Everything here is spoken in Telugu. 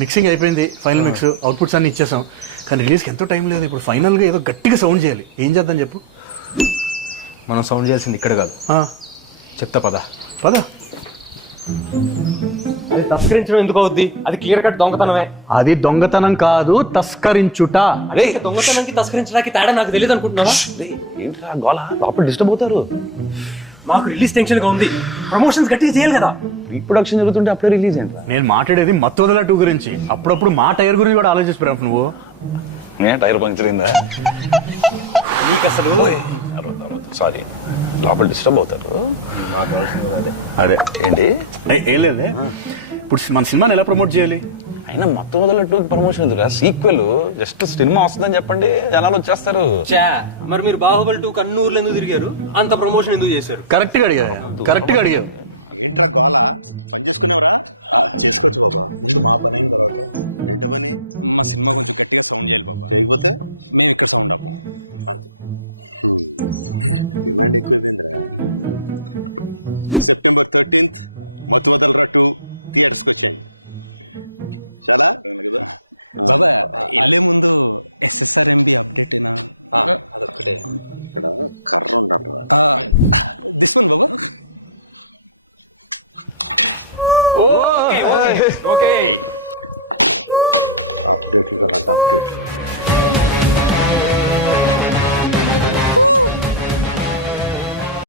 మిక్సింగ్ అయిపోయింది, ఫైనల్ మిక్స్ అవుట్పుట్స్ అన్ని ఇచ్చేసాం. కానీ రిలీజ్కి ఎంతో టైం లేదు. ఇప్పుడు ఫైనల్గా ఏదో గట్టిగా సౌండ్ చేయాలి. ఏం చేద్దాం చెప్పు? మనం సౌండ్ చేయాల్సింది ఇక్కడ కాదు, చెప్తా పద. పద. అది తస్కరించడం ఎందుకు అవుద్ది? అది క్లియర్ కట్ దొంగతనమే. అది దొంగతనం కాదు, తస్కరించుట. అదే దొంగతనానికి తస్కరించడానికి తేడా నాకు తెలియదు అనుకుంటున్నావా? ఏంట్రా గోళ, లోపల డిస్టర్బ్ అవుతారు. మాకు రిలీజ్ టెన్షన్ గా ఉంది, ప్రమోషన్స్ గట్టిగా చేయాలి కదా. రీప్రొడక్షన్ జరుగుతుంటే అప్పుడే రిలీజ్ ఏంట్రా? నేను మాట్లాడేది మత్తోదల 2 గురించి. అప్పుడప్పుడు మా టైర్ గురించి కూడా ఆలోచిస్తున్నావు నువ్వు. టైర్ పంక్చర్ అయిందా? నీకు అసలు సారీ, లోపల డిస్టర్బ్ అవుతారు. అదే ఏంటి? ఏం లేదే. ఇప్పుడు మన సినిమాని ఎలా ప్రమోట్ చేయాలి? అయినా మొత్తం వదలట్టు ప్రమోషన్ ఎదురా, సీక్వెల్ జస్ట్ సినిమా వస్తుందని చెప్పండి, జనాలు వచ్చేస్తారు. మరి మీరు బాహుబలి 2 కన్నూరులో ఎందుకు తిరిగారు? అంత ప్రమోషన్ ఎందుకు చేశారు? కరెక్ట్గా అడిగావు.